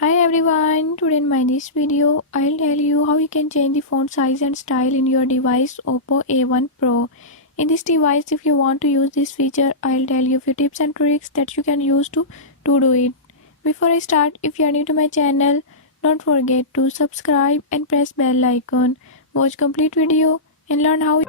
Hi everyone, today in my this video, I'll tell you how you can change the font size and style in your device Oppo A1 Pro. In this device, if you want to use this feature, I'll tell you a few tips and tricks that you can use to do it. Before I start, if you are new to my channel, don't forget to subscribe and press bell icon. Watch complete video and learn how